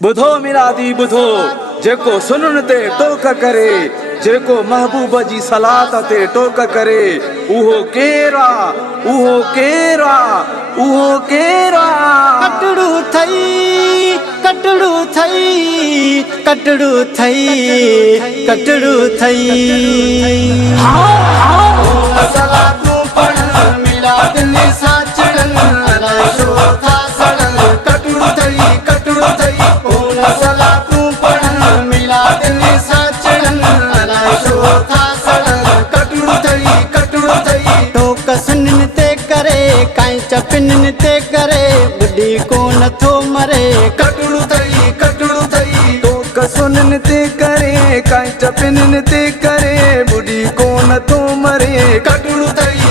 बुधो मिलादी बुधो जेको सुनन ते टोक करे, जेको महबूब जी सलात ते टोक करे, उहो केरा उहो केरा उहो केरा। कटड़ू थई कटड़ू थई कटड़ू थई कटड़ू थई। सलातूं पढ़ण मिलाद ने साचड़न अलाशो था सड़न। कटड़ू थई कटड़ू थई सलातूं पढ़ण मिलाद ने साचड़न अलाशो था सड़न। कटड़ू थई टोक सुनन ते करे काई चपिन ते करे बुढ़ी को नथो मरे। कटड़ू थई टोक सुनन ते करे काई चपिन ते करे बुढ़ी को नथो मरे। कटड़ू थई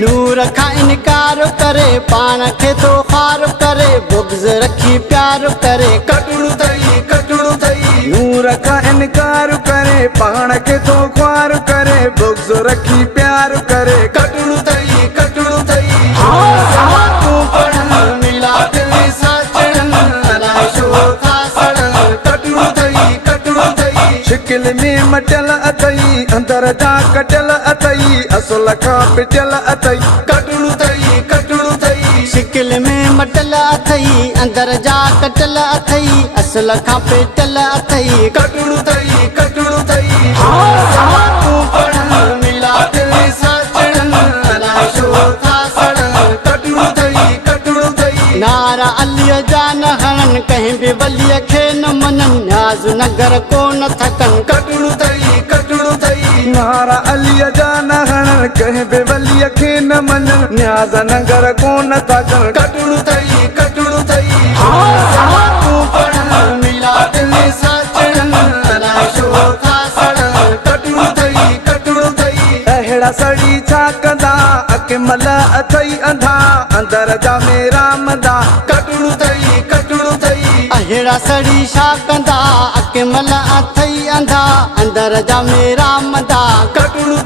नूर खां इनकार करे पान खे तो खार करे बुग़्ज़ रखी प्यार करे। कटड़ू थई नूर का इनकार करे पान के तो ख्वार करे बुग़्ज़ रखी प्यार करे। कटड़ू थई सलातूं पढ़ण मिलाद ने साचड़न अलाशो था सड़न। कटड़ू थई शिकिल में मटियल अथई अंदर जा कटियल अथई असुल खां पिटियल अथई। कटड़ू थई शिकिल में मटल अथई अंदर जा कटल अथई असल खां पेटल अथई। कटड़ू थई सलातूं पढ़ण मिलाद ने साचड़न अलाशो था सड़न। कटड़ू थई नारा अलीअ जा न हणन कंहिं बि वलीअ खे न मनन न्याज़ नगर को न थकन। कटड़ू थई नारा अलीअ जा न हणन कंहिं बि वलीअ खे न मञन न्याज़ नगर कोन था कनि। कटड़ू थई सलातूं पढ़ण मिलाद ने साचड़न अलाशो था सड़न। कटड़ू थई अहिड़ा सड़ी छा कंदा अकेमल अथई अंधा अंदर जा मेरा मंदा। कटड़ू थई अहिड़ा सड़ी छा कंदा अकेमल अथई अंधा अंदर जा मेरा मंदा। कटड़ू